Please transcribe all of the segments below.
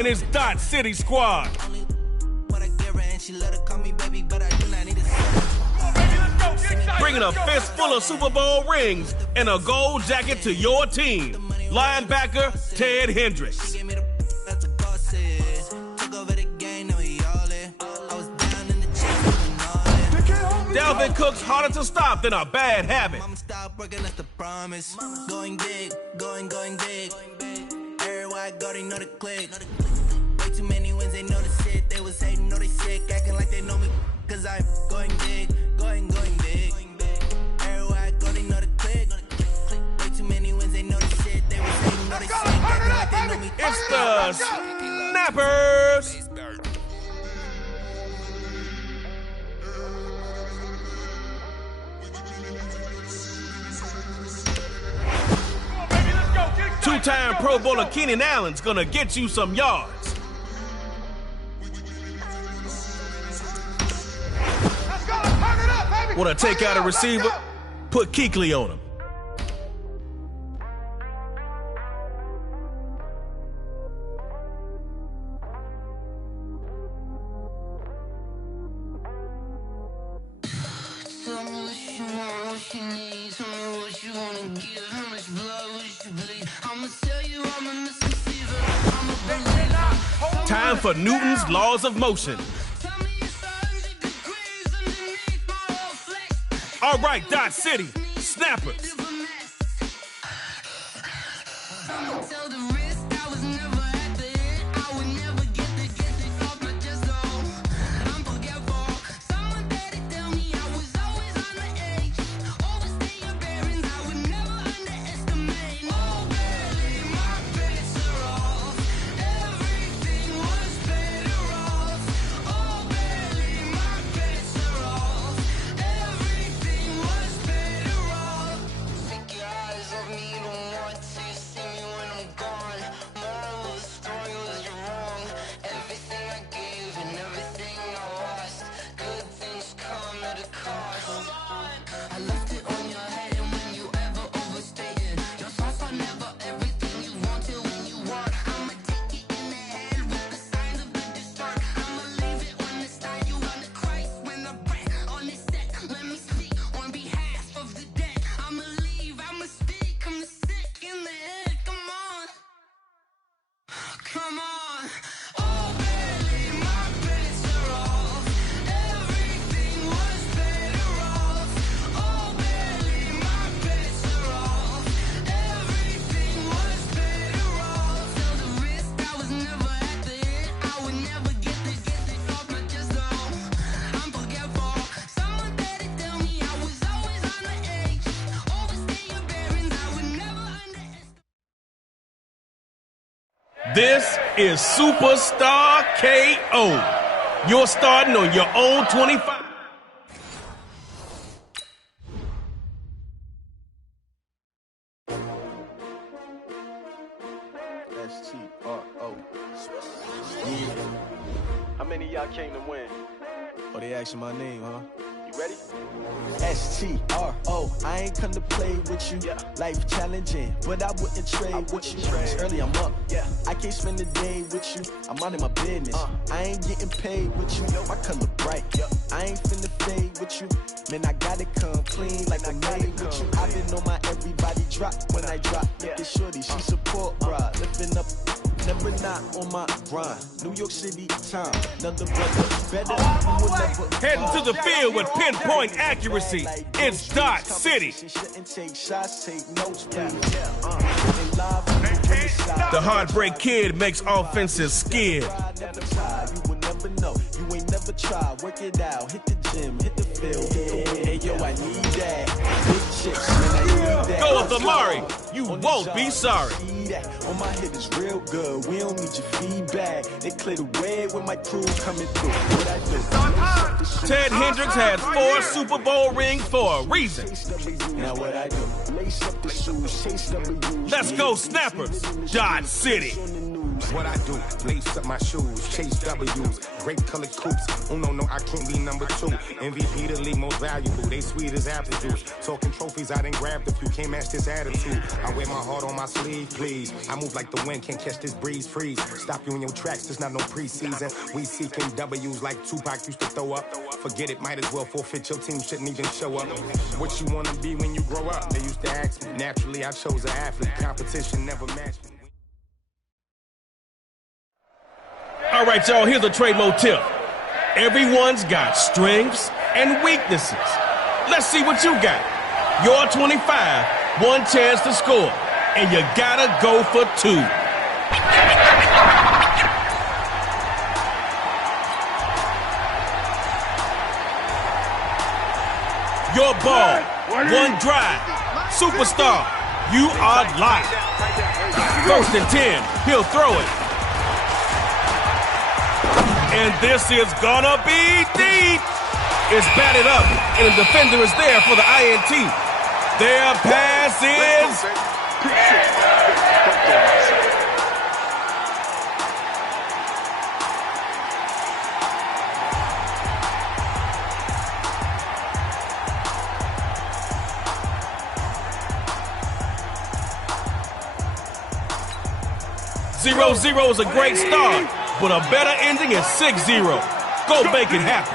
in his Dot City squad. Bringing a fistful of Super Bowl rings and a gold jacket to your team. Linebacker Ted Hendricks. Dalvin Cook's harder to stop than a bad habit. Going big, going big. Everywhere I go, they know the click. Way too many wins, they know the shit. They was hating, know they sick, acting like they know me. Cause I'm going big, going big. Everywhere I go, they know the click. Way too many wins, they know the shit. They was hating, know they sick, acting like they know me. It's the Snappers. Two-time Pro Bowler Keenan Allen's gonna get you some yards. Wanna take out a receiver? Put Kuechly on him. Tell me what you want, what you need. Tell me what you wanna give. How much blood would you bleed? I'ma tell you I'm a misconceiver. I'm a believer. Time for Newton's Laws of Motion. Tell me it's 100 degrees underneath my whole flesh. All right, Dot City, Snappers. Tell the risk I was never at the end. I would never get it off my chest, though. I'm forgetful. Someone better tell me I was always on the edge. Overstay your bearings, I would never underestimate. Oh, barely, my bets are off. Everything was better off. Oh, barely, my bets are off. Everything was better off. Take your eyes off me, you don't want to see me when I'm gone. Moral of the story was you're wrong. Everything I gave and everything I lost. Good things come at a cost. I left it on your head, and when you ever overstay it, your thoughts are never everything you wanted when you want. I'ma take it in the head with the signs of the distort. I'ma leave it on the side. You on the Christ when I breath on this set. Let me speak on behalf of the dead. I'ma leave, I'ma speak. I'm sick in the head. Come on. Come on. Oh, barely, my bets are off. Everything was better off. Oh, barely, my bets are off. Everything was better off. Tell the risk I was never at the end. I would never get it off my chest, though. I'm forgetful. Someone better tell me I was always on the edge. Overstay your bearings, I would never underestimate. This is Superstar KO. You're starting on your own 25. S-T-R-O. How many of y'all came to win? Oh, they asking my name, huh? You ready? S-T-R-O. I ain't come to play with you. Yeah. Life challenging, but I wouldn't trade with you. It's early, I'm up. Yeah. I can't spend the day with you. I'm out in my business. I ain't getting paid with you. My color bright. I ain't finna fade with you. Man, I gotta come clean like I made with you. I been on my everybody drop when I drop. Look at shorty, she support, bruh. Lifting up. Never not on my grind. New York City time. Another brother better. You will never Heading to the field with pinpoint accuracy. It's Dot City. Shouldn't take shots, take notes, please. The Heartbreak Kid makes offenses scared. Never try, you will never know. You ain't never tried. Work it out. Hit the gym, hit the field. Hey yo, I need that. Big chicks, man, I need that. Go with Amari. You won't be sorry. On my hit is real good. We don't need your feedback. They clear the way when my crew coming through. What I do? Ted Hendricks has 4 Super Bowl rings for a reason. Now what I do? Lace up the shoes, chase W's. Let's go, Snappers. Dot City. On the news. W's. What I do, lace up my shoes, chase W's, great colored coupes. No, I can't be number 2. MVP the league most valuable, they sweet as apple juice. Talking trophies, I done grabbed a few, can't match this attitude. I wear my heart on my sleeve, please. I move like the wind, can't catch this breeze, freeze. Stop you in your tracks, there's not no preseason. We seeking W's like Tupac used to throw up. Forget it, might as well forfeit, your team shouldn't even show up. What you wanna be when you grow up? They used to ask me. Naturally, I chose an athlete, competition never matched me. All right, y'all, here's a trade motif. Everyone's got strengths and weaknesses. Let's see what you got. You're 25, one chance to score, and you gotta go for 2. Your ball, one drive. Superstar, you are live. 1st and 10, he'll throw it. And this is gonna be deep. It's batted up, and the defender is there for the INT. Their pass is... 0-0 is a great start, but a better ending is 6-0. Go make it happen.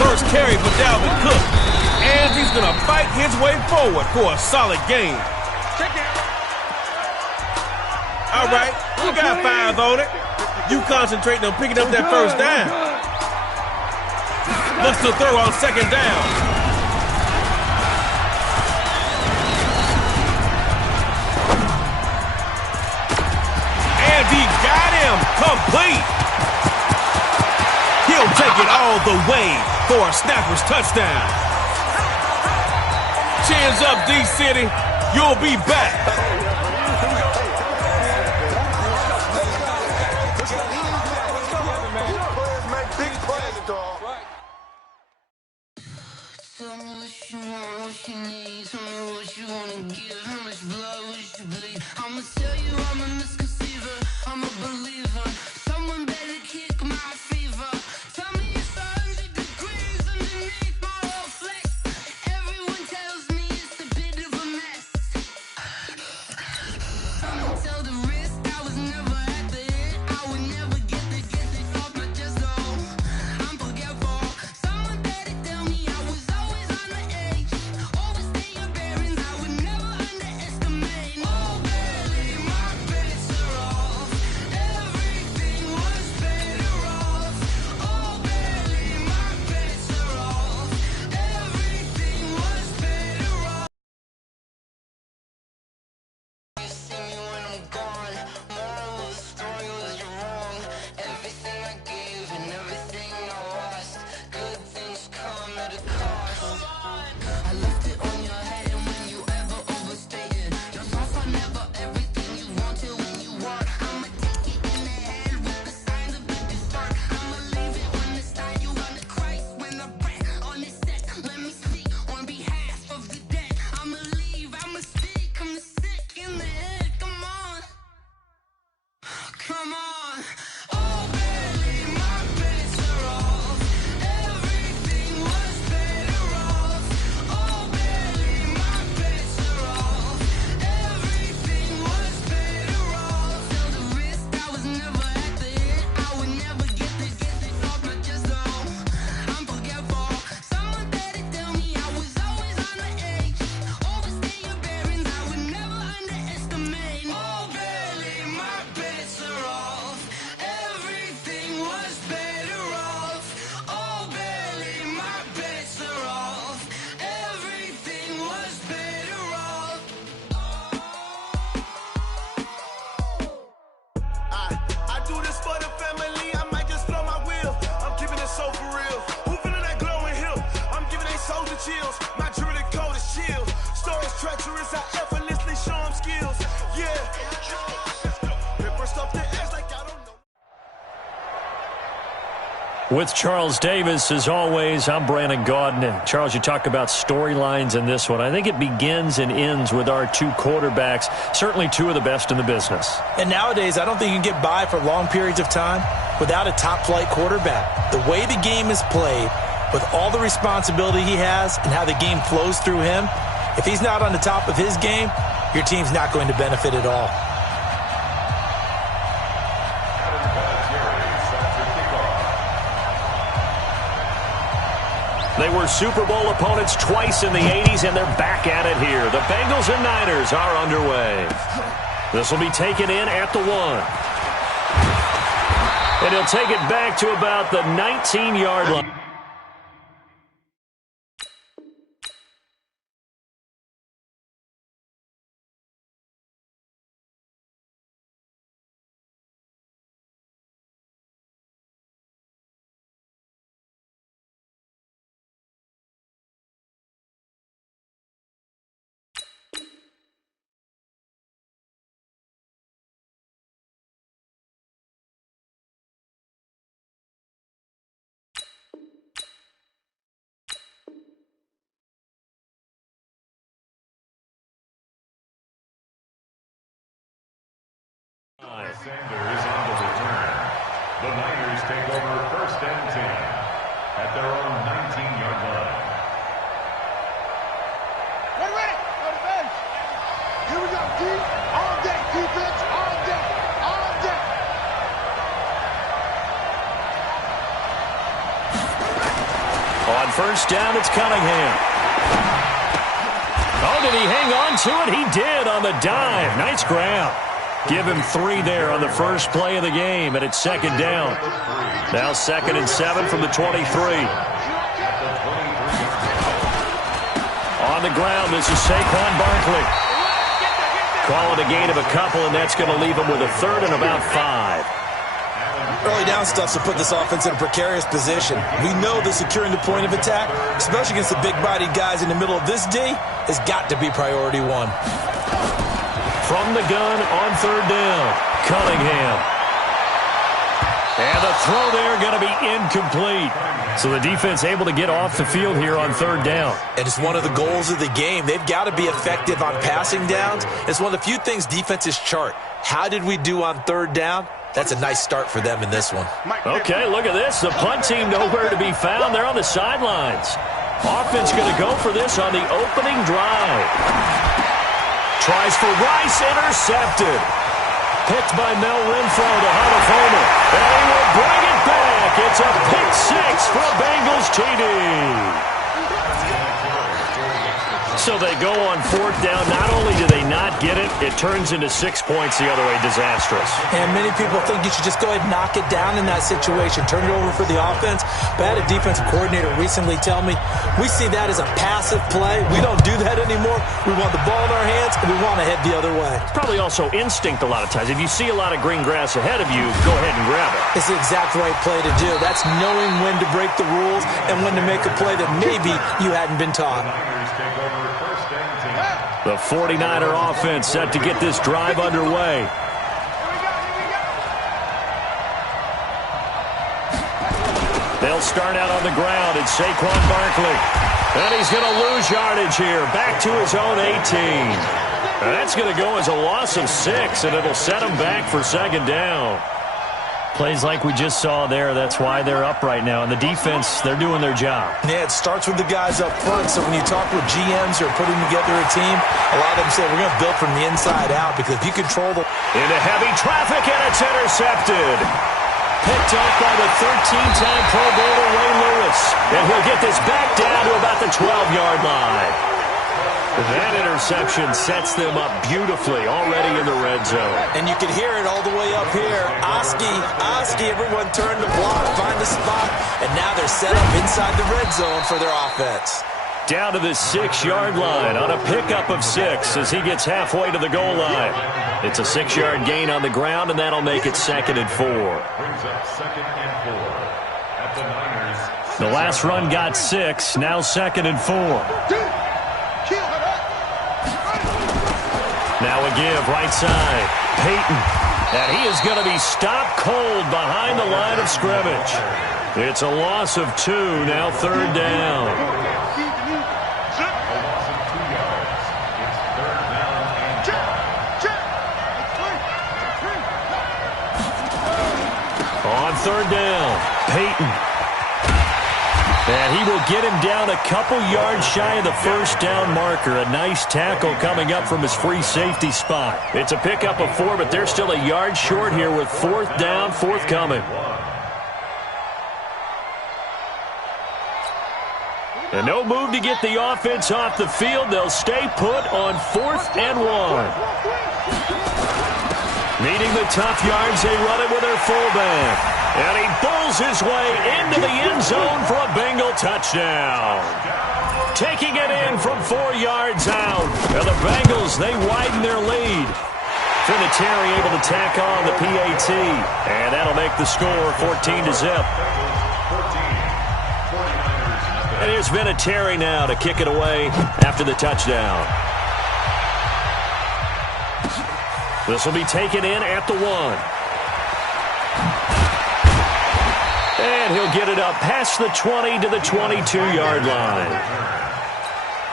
First carry for Dalvin Cook, and he's going to fight his way forward for a solid game. All right, we got 5 on it. You concentrating on picking up that first down. Looks to throw on 2nd down. He got him complete. He'll take it all the way for a snapper's touchdown. Chins up, D-City. You'll be back. Tell me what you want, what you need. Tell me what you wanna give. How much blood would you bleed? I'ma tell you I'm a misconceiver. I'm a believer. Someone better kick my fever. Tell me it's 100 degrees underneath my whole flex. Everyone tells me it's a bit of a mess. Someone tell the risk I was never at the hit. I would never get it off my chest. Oh, I'm forgetful. Someone better tell me I was always on the edge. Overstay your bearings. I would never underestimate. Oh, barely my bets are off. Everything was better off. Oh, barely my bets are off. Everything was better off. You see me when I'm gone. Moral of the story was you're wrong. Everything I gave and everything I lost. Good things come at a cost. I left it on your head, and when you ever overstay it, you're off on never everything you wanted when you want. I'ma take it in the head with the signs of a dessert. I'ma leave it on the side. You wanna Christ when I breath on this set. Let me speak on behalf of the dead. I'ma leave, I'ma speak. I'm the sick in the head. Come on. Come on. Oh, barely my bets are off. Everything was better off. Oh, barely my bets are off. Everything was better off. Tell the risk I was never at the hit. I would never get it off my chest. Oh, I'm forgetful. Someone better tell me I was always on the edge. Overstay your bearings. I would never underestimate. Oh, barely my bets are off. Everything was better off. Oh, barely my bets are off. Everything was better off. I do this for the family, I might just blow my wheel. I'm keeping it so for real. Who feeling that glowing hill? I'm giving they soldier chills. My jewelry coat is chill. Stories treacherous, I effortlessly show them skills. Yeah. Ripper stuff the edge like I don't know. With Charles Davis, as always, I'm Brandon Gaudin. And Charles, you talk about storylines in this one. I think it begins and ends with our two quarterbacks, certainly two of the best in the business. And nowadays, I don't think you can get by for long periods of time without a top-flight quarterback. The way the game is played, with all the responsibility he has and how the game flows through him, if he's not on the top of his game, your team's not going to benefit at all. They were Super Bowl opponents twice in the 80s, and they're back at it here. The Bengals and Niners are underway. This will be taken in at the 1. And he'll take it back to about the 19-yard line. Sanders on the return. The Niners take over 1st and 10 at their own 19-yard line. Get ready for the bench. Here we go. Deep, all day defense, all day, all day. On 1st down, it's Cunningham. Oh, did he hang on to it? He did on the dive. Nice grab. Give him 3 there on the first play of the game, and it's 2nd down. Now 2nd and 7 from the 23. On the ground, this is Saquon Barkley. Call it a gain of a couple, and that's going to leave him with a 3rd and about 5. Early down stuff to put this offense in a precarious position. We know that securing the point of attack, especially against the big-bodied guys in the middle of this D, has got to be priority 1. From the gun on 3rd down, Cunningham. And the throw there going to be incomplete. So the defense able to get off the field here on 3rd down. And it's one of the goals of the game. They've got to be effective on passing downs. It's one of the few things defenses chart. How did we do on 3rd down? That's a nice start for them in this one. Okay, look at this. The punt team nowhere to be found. They're on the sidelines. Offense going to go for this on the opening drive. Tries for Rice, intercepted. Picked by Mel Renfro, the Hall of Famer. And he will bring it back. It's a pick 6 for Bengals TD. So they go on 4th down. Not only do they not get it, it turns into 6 points the other way. Disastrous. And many people think you should just go ahead and knock it down in that situation. Turn it over for the offense. But I had a defensive coordinator recently tell me, we see that as a passive play. We don't do that anymore. We want the ball in our hands, and we want to head the other way. It's probably also instinct a lot of times. If you see a lot of green grass ahead of you, go ahead and grab it. It's the exact right play to do. That's knowing when to break the rules and when to make a play that maybe you hadn't been taught. The 49er offense set to get this drive underway. They'll start out on the ground. It's Saquon Barkley. And he's going to lose yardage here. Back to his own 18. And that's going to go as a loss of 6, and it'll set him back for 2nd down. Plays like we just saw there. That's why they're up right now. And the defense, they're doing their job. Yeah, it starts with the guys up front. So when you talk with GMs who are putting together a team, a lot of them say we're going to build from the inside out because if you control the... Into heavy traffic, and it's intercepted. Picked up by the 13-time Pro Bowler Ray Lewis. And he'll get this back down to about the 12-yard line. That interception sets them up beautifully already in the red zone. And you can hear it all the way up here. Oski, everyone turn the block, find the spot, and now they're set up inside the red zone for their offense. Down to the 6-yard line on a pickup of 6 as he gets halfway to the goal line. It's a 6-yard gain on the ground, and that'll make it 2nd and 4. Brings up 2nd and 4 at the Niners. The last run got 6, now 2nd and 4. Now a give, right side. Peyton And he is going to be stopped cold behind the line of scrimmage. It's a loss of 2, now 3rd down. A loss of 2 yards. It's 3rd down and 10. On 3rd down, Peyton. And he will get him down a couple yards shy of the 1st down marker. A nice tackle coming up from his free safety spot. It's a pickup of 4, but they're still a yard short here with 4th down, forthcoming. And no move to get the offense off the field. They'll stay put on 4th and 1. Needing the tough yards, they run it with their fullback. And he bulls his way into the end zone for a Bengal touchdown. Taking it in from 4 yards out. And the Bengals, they widen their lead. Vinatieri able to tack on the PAT. And that'll make the score 14-0. And here's Vinatieri now to kick it away after the touchdown. This will be taken in at the 1. And he'll get it up past the 20 to the 22-yard line.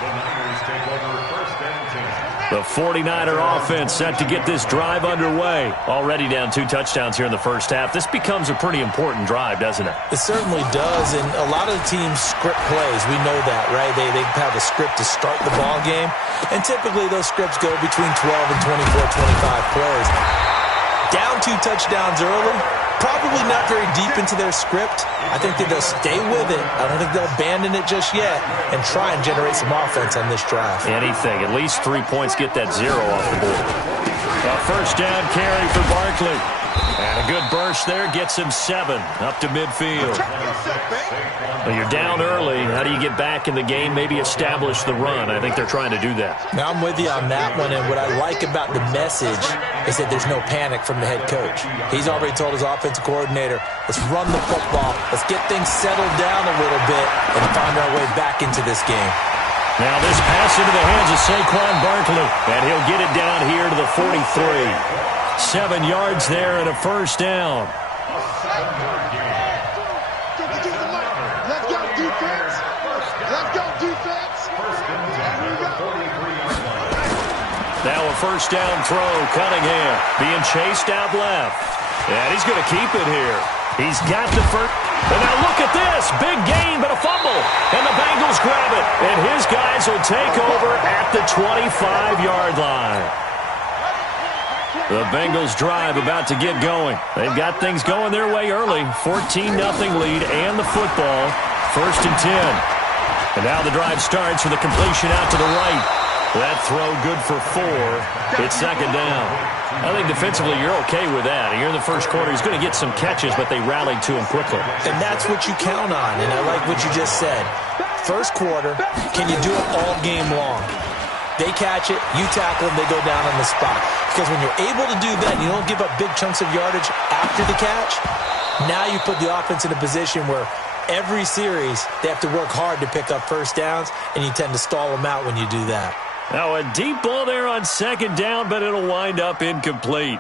The Niners take over 1st and 10. The 49er offense set to get this drive underway. Already down 2 touchdowns here in the first half. This becomes a pretty important drive, doesn't it? It certainly does, and a lot of the teams script plays. We know that, right? They have a script to start the ball game, and typically those scripts go between 12 and 24, 25 plays. Down 2 touchdowns early, probably not very deep into their script. I think that they'll stay with it. I don't think they'll abandon it just yet and try and generate some offense on this drive. Anything. At least 3 points, get that 0 off the board. A 1st down carry for Barkley. And a good burst there gets him 7 up to midfield. Well, you're down early. How do you get back in the game? Maybe establish the run. I think they're trying to do that. Now, I'm with you on that one, and what I like about the message is that there's no panic from the head coach. He's already told his offensive coordinator, let's run the football, let's get things settled down a little bit, and find our way back into this game. Now this pass into the hands of Saquon Barkley, and he'll get it down here to the 43. 7 yards there and a 1st down. Let's go, defense. Let's go, defense. Now a 1st down throw, Cunningham being chased out left. And he's going to keep it here. He's got the first. And now look at this. Big gain, but a fumble. And the Bengals grab it. And his guys will take over at the 25-yard line. The Bengals drive about to get going. They've got things going their way early. 14-0 lead and the football. 1st and 10. And now the drive starts with a completion out to the right. That throw good for 4. It's 2nd down. I think defensively you're okay with that. Here in the first quarter, he's going to get some catches, but they rallied to him quickly. And that's what you count on, and I like what you just said. First quarter, can you do it all game long? They catch it, you tackle them, they go down on the spot. Because when you're able to do that, you don't give up big chunks of yardage after the catch, now you put the offense in a position where every series they have to work hard to pick up 1st downs, and you tend to stall them out when you do that. Now a deep ball there on 2nd down, but it'll wind up incomplete.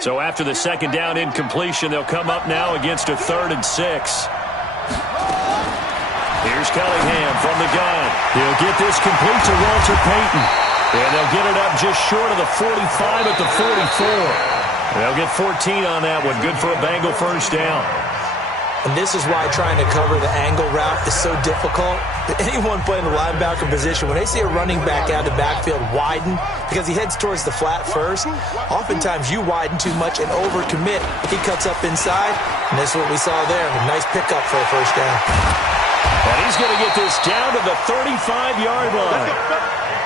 So after the 2nd down incompletion, they'll come up now against a 3rd and 6. Here's Cunningham from the gun. He'll get this complete to Walter Payton. And they'll get it up just short of the 45 at the 44. They'll get 14 on that one. Good for a Bengal 1st down. And this is why trying to cover the angle route is so difficult. Anyone playing the linebacker position, when they see a running back out of the backfield widen, because he heads towards the flat first, oftentimes you widen too much and overcommit. He cuts up inside, and this is what we saw there. A nice pickup for a 1st down. And he's going to get this down to the 35-yard line.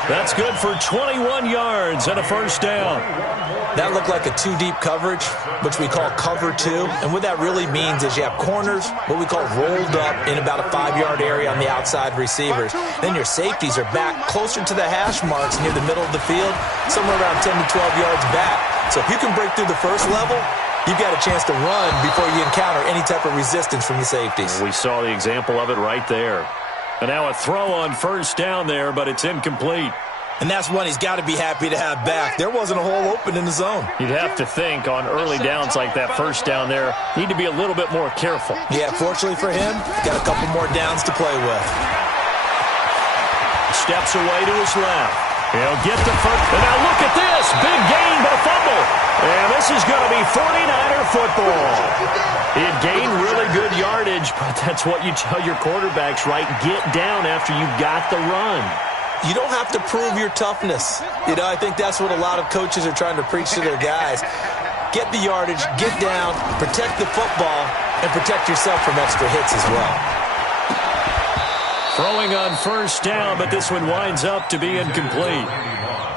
That's good for 21 yards and a 1st down. That looked like a 2-deep coverage, which we call cover 2. And what that really means is you have corners, what we call rolled up in about a 5-yard area on the outside receivers. Then your safeties are back closer to the hash marks near the middle of the field, somewhere around 10 to 12 yards back. So if you can break through the first level, you've got a chance to run before you encounter any type of resistance from the safeties. We saw the example of it right there. And now a throw on 1st down there, but it's incomplete. And that's one he's got to be happy to have back. There wasn't a hole open in the zone. You'd have to think on early downs like that first down there, need to be a little bit more careful. Yeah, fortunately for him, got a couple more downs to play with. Steps away to his left. He'll get the first. And now look at this. Big gain, but a fumble. And this is going to be 49er football. It gained really good yardage, but that's what you tell your quarterbacks, right? Get down after you got the run. You don't have to prove your toughness. I think that's what a lot of coaches are trying to preach to their guys. Get the yardage, get down, protect the football, and protect yourself from extra hits as well. Throwing on first down, but this one winds up to be incomplete.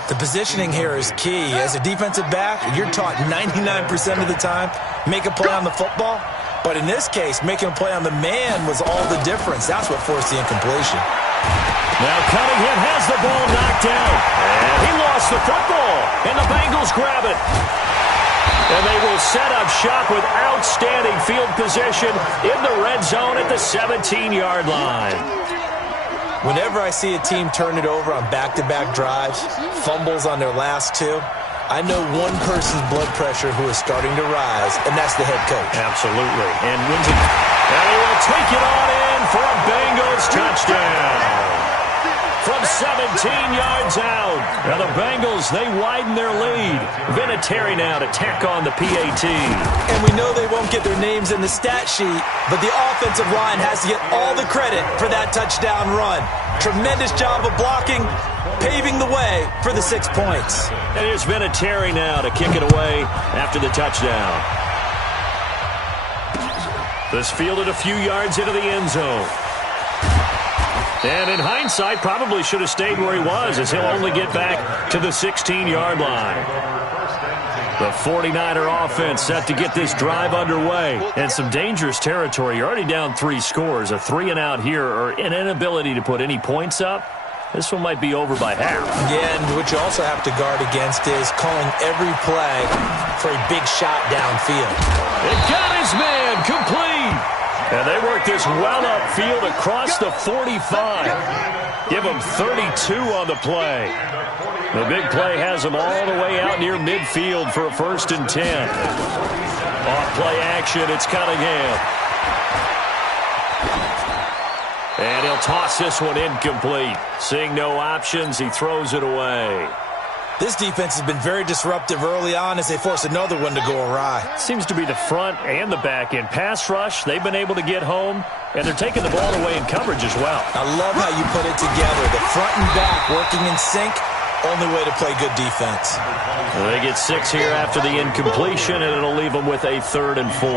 The positioning here is key. As a defensive back, you're taught 99% of the time, make a play on the football. But in this case, making a play on the man was all the difference. That's what forced the incompletion. Now Cunningham has the ball knocked down. And he lost the football. And the Bengals grab it. And they will set up shop with outstanding field position in the red zone at the 17-yard line. Whenever I see a team turn it over on back-to-back drives, fumbles on their last two, I know one person's blood pressure who is starting to rise, and that's the head coach. Absolutely. And wins it. And he will take it on in for a Bengals touchdown. From 17 yards out. Now the Bengals, they widen their lead. Vinatieri now to tack on the PAT. And we know they won't get their names in the stat sheet, but the offensive line has to get all the credit for that touchdown run. Tremendous job of blocking, paving the way for the 6 points. And here's Vinatieri now to kick it away after the touchdown. This fielded a few yards into the end zone. And in hindsight, probably should have stayed where he was, as he'll only get back to the 16-yard line. The 49er offense set to get this drive underway. And some dangerous territory. You're already down 3 scores. A 3-and-out here, or an inability to put any points up. This one might be over by half. Yeah, and what you also have to guard against is calling every play for a big shot downfield. It got his man complete. And they work this well upfield across the 45. Give them 32 on the play. The big play has them all the way out near midfield for a 1st and 10. Off play action, it's Cunningham. And he'll toss this one incomplete. Seeing no options, he throws it away. This defense has been very disruptive early on as they force another one to go awry. Seems to be the front and the back end. Pass rush, they've been able to get home, and they're taking the ball away in coverage as well. I love how you put it together. The front and back working in sync, only way to play good defense. Well, they get 6 here after the incompletion, and it'll leave them with a 3rd and 4.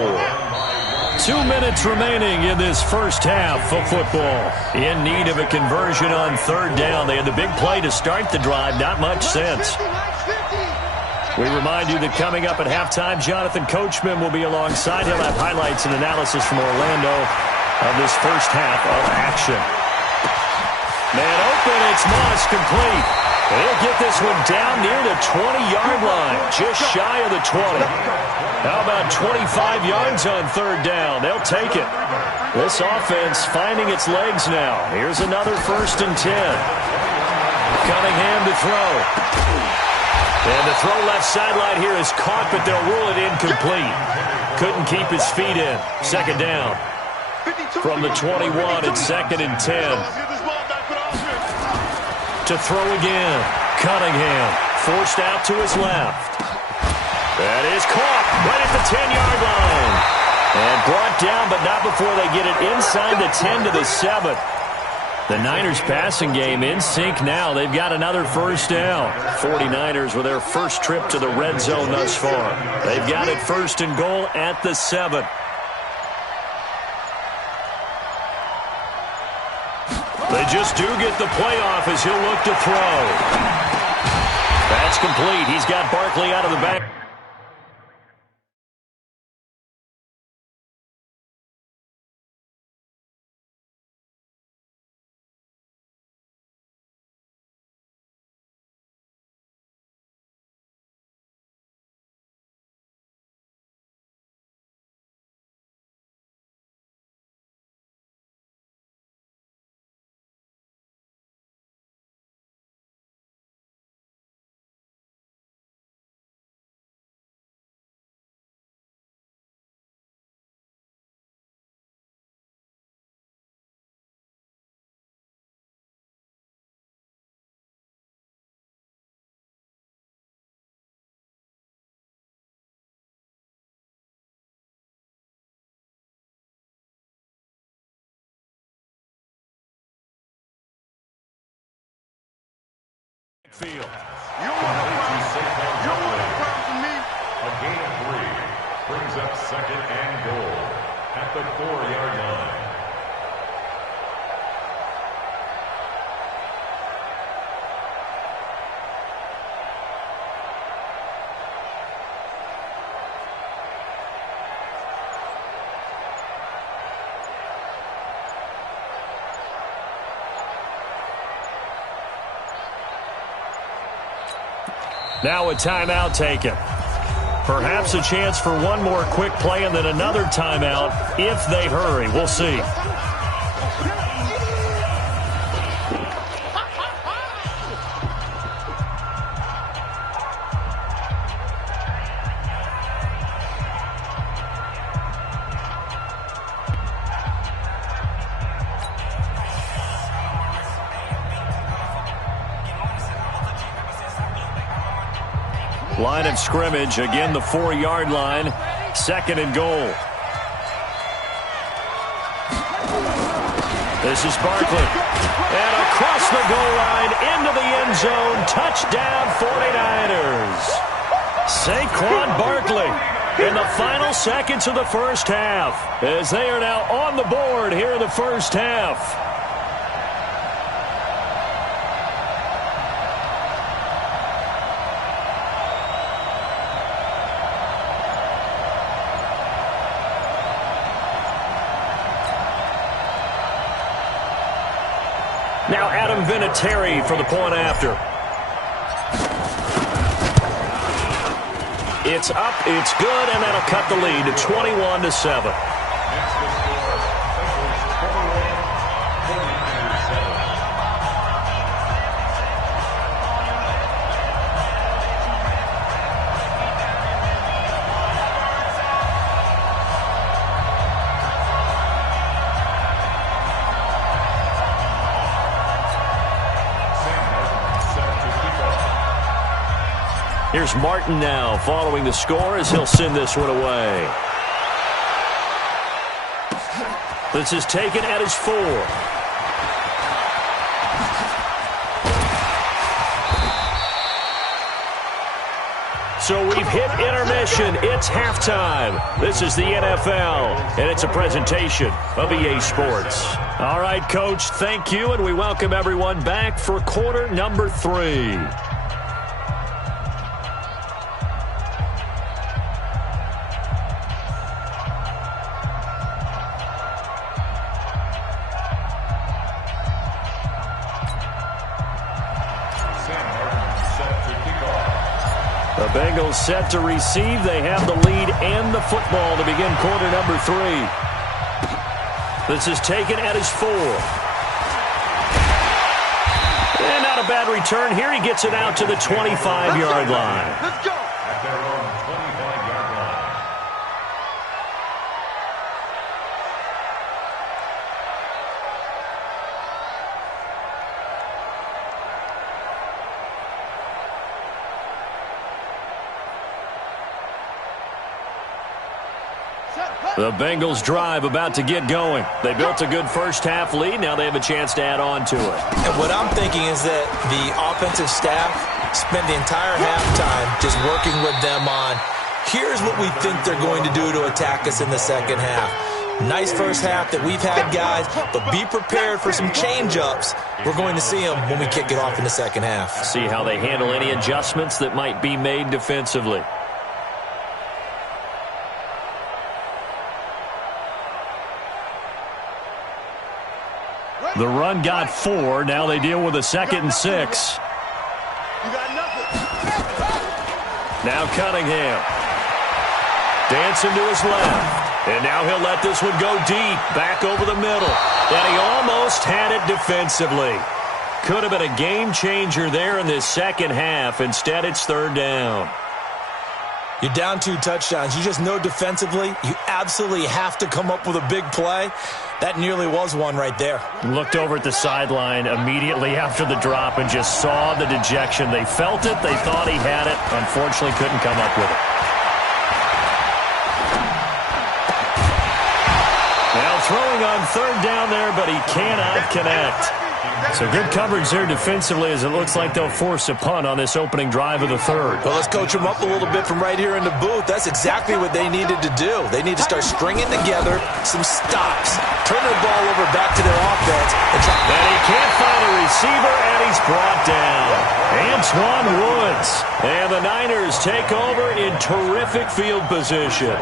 2 minutes remaining in this first half of football. In need of a conversion on 3rd down. They had the big play to start the drive. Not much sense. We remind you that coming up at halftime, Jonathan Coachman will be alongside. He'll have highlights and analysis from Orlando of this first half of action. Man open, it's Moss complete. He'll get this one down near the 20-yard line, just shy of the 20. How about 25 yards on 3rd down? They'll take it. This offense finding its legs now. Here's another 1st and 10. Cunningham to throw. And the throw left sideline here is caught, but they'll rule it incomplete. Couldn't keep his feet in. 2nd down. From the 21, it's 2nd and 10. To throw again. Cunningham forced out to his left. That is caught right at the 10-yard line. And brought down, but not before they get it inside the 10 to the 7. The Niners passing game in sync now. They've got another 1st down. 49ers with their first trip to the red zone thus far. They've got it 1st and goal at the 7. They just do get the playoff as he'll look to throw. That's complete. He's got Barkley out of the back. Field. You want a problem from me? A gain of 3 brings up second and goal at the 4-yard line. Now a timeout taken. Perhaps a chance for one more quick play and then another timeout if they hurry. We'll see. Line of scrimmage, again the 4-yard line, second and goal. This is Barkley. And across the goal line, into the end zone, touchdown 49ers. Saquon Barkley in the final seconds of the first half, as they are now on the board here in the first half. Now Adam Vinatieri for the point after. It's up, it's good, and that'll cut the lead to 21-7. Here's Martin now following the score as he'll send this one away. This is taken at his 4. So we've hit intermission. It's halftime. This is the NFL, and it's a presentation of EA Sports. All right, Coach, thank you, and we welcome everyone back for quarter number 3. The Bengals set to receive. They have the lead and the football to begin quarter number 3. This is taken at his 4. And not a bad return here. He gets it out to the 25-yard line. Let's go. At their own 25-yard line. The Bengals drive about to get going. They built a good first-half lead. Now they have a chance to add on to it. And what I'm thinking is that the offensive staff spent the entire halftime just working with them on, here's what we think they're going to do to attack us in the second half. Nice first half that we've had, guys, but be prepared for some change-ups. We're going to see them when we kick it off in the second half. See how they handle any adjustments that might be made defensively. The run got 4. Now they deal with a 2nd and 6. You got nothing. Now Cunningham. Dancing to his left. And now he'll let this one go deep. Back over the middle. And he almost had it defensively. Could have been a game changer there in this second half. Instead, it's 3rd down. You're down 2 touchdowns. You just know defensively you absolutely have to come up with a big play. That nearly was one right there. Looked over at the sideline immediately after the drop and just saw the dejection. They felt it. They thought he had it. Unfortunately, couldn't come up with it. Now throwing on 3rd down there, but he cannot connect. So good coverage there defensively as it looks like they'll force a punt on this opening drive of the third. Well, let's coach them up a little bit from right here in the booth. That's exactly what they needed to do. They need to start stringing together some stops, turn the ball over back to their offense. And he can't find a receiver, and he's brought down. Antoine Woods. And the Niners take over in terrific field position.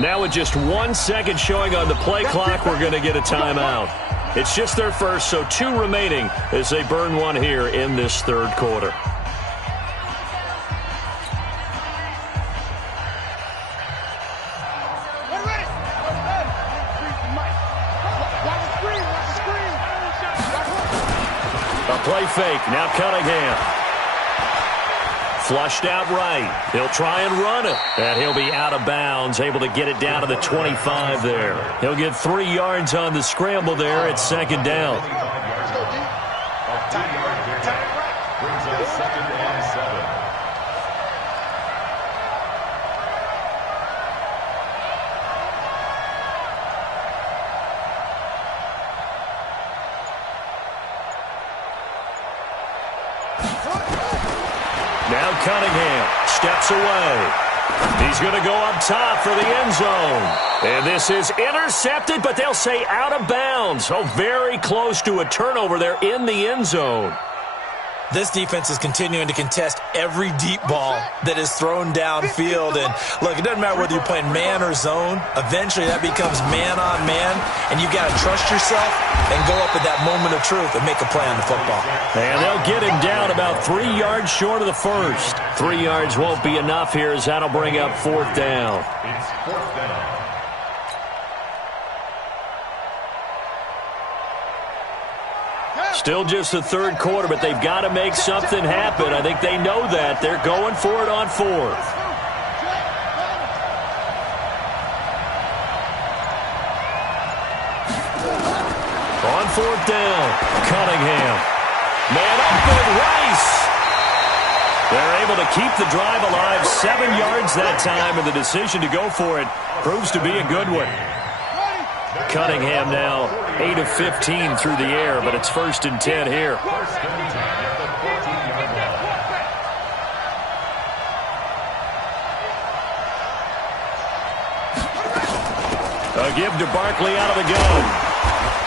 Now with just 1 second showing on the play clock, we're going to get a timeout. It's just their first, so 2 remaining as they burn one here in this third quarter. A play fake, now Cunningham. Flushed out right. He'll try and run it. And he'll be out of bounds, able to get it down to the 25 there. He'll get 3 yards on the scramble there at second down. Brings us 2nd and 7. Now Cunningham steps away. He's going to go up top for the end zone. And this is intercepted, but they'll say out of bounds. Oh, very close to a turnover there in the end zone. This defense is continuing to contest every deep ball that is thrown downfield. And, look, it doesn't matter whether you're playing man or zone. Eventually, that becomes man-on-man, and you've got to trust yourself and go up at that moment of truth and make a play on the football. And they'll get him down about 3 yards short of the first. 3 yards won't be enough here as that'll bring up 4th down. It's 4th down. Still just the third quarter, but they've got to make something happen. I think they know that. They're going for it on 4th. On 4th down, Cunningham. Man open, Rice. They're able to keep the drive alive, 7 yards that time, and the decision to go for it proves to be a good one. Cunningham now 8 of 15 through the air, but it's 1st and 10 here. A give to Barkley out of the gun.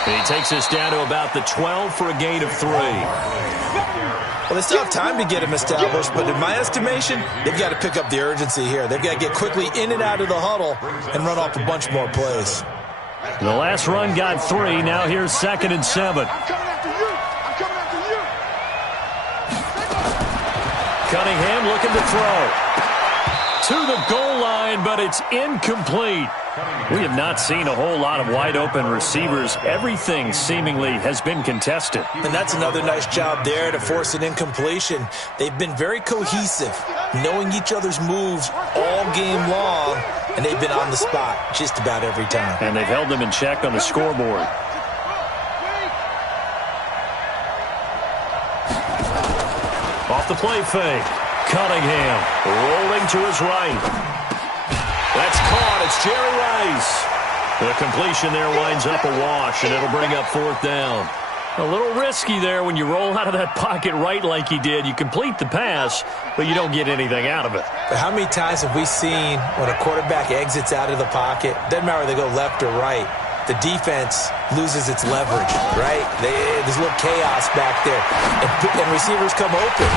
He takes us down to about the 12 for a gain of 3. Well, they still have time to get him established, but in my estimation, they've got to pick up the urgency here. They've got to get quickly in and out of the huddle and run off a bunch more plays. The last run got 3. Now here's 2nd and 7. Cunningham looking to throw. To the goal line, but it's incomplete. We have not seen a whole lot of wide-open receivers. Everything seemingly has been contested. And that's another nice job there to force an incompletion. They've been very cohesive, knowing each other's moves all game long, and they've been on the spot just about every time. And they've held them in check on the scoreboard. Off the play fake. Cunningham rolling to his right. That's caught. It's Jerry Rice. The completion there winds up a wash, and it'll bring up 4th down. A little risky there when you roll out of that pocket right like he did. You complete the pass, but you don't get anything out of it. But how many times have we seen when a quarterback exits out of the pocket, doesn't matter whether they go left or right, the defense loses its leverage, right? There's a little chaos back there, and receivers come open.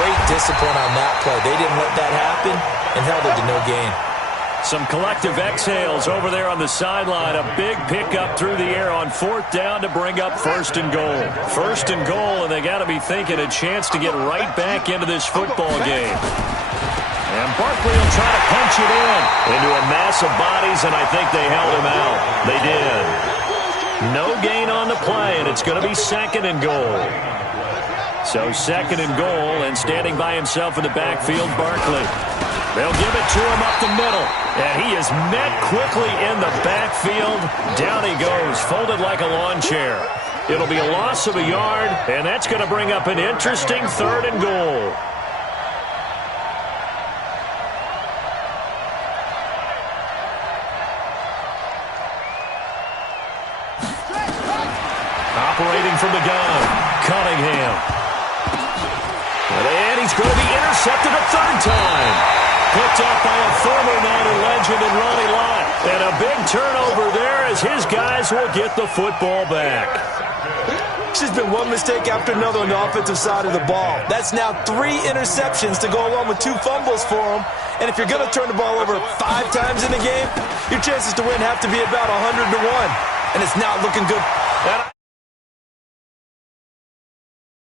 Great discipline on that play. They didn't let that happen and held it to no gain. Some collective exhales over there on the sideline. A big pickup through the air on 4th down to bring up 1st and goal. 1st and goal, and they got to be thinking a chance to get right back into this football game. And Barkley will try to punch it into a mass of bodies, and I think they held him out. They did. No gain on the play, and it's going to be 2nd and goal. So 2nd and goal, and standing by himself in the backfield, Barkley. They'll give it to him up the middle. And he is met quickly in the backfield. Down he goes, folded like a lawn chair. It'll be a loss of a yard, and that's going to bring up an interesting 3rd and goal. Operating from the gun, Cunningham. And he's going to be intercepted a 3rd time. Picked up by a former Niner legend in Ronnie Lott. And a big turnover there as his guys will get the football back. It's just been one mistake after another on the offensive side of the ball. That's now 3 interceptions to go along with 2 fumbles for him. And if you're going to turn the ball over 5 times in the game, your chances to win have to be about 100 to 1. And it's not looking good.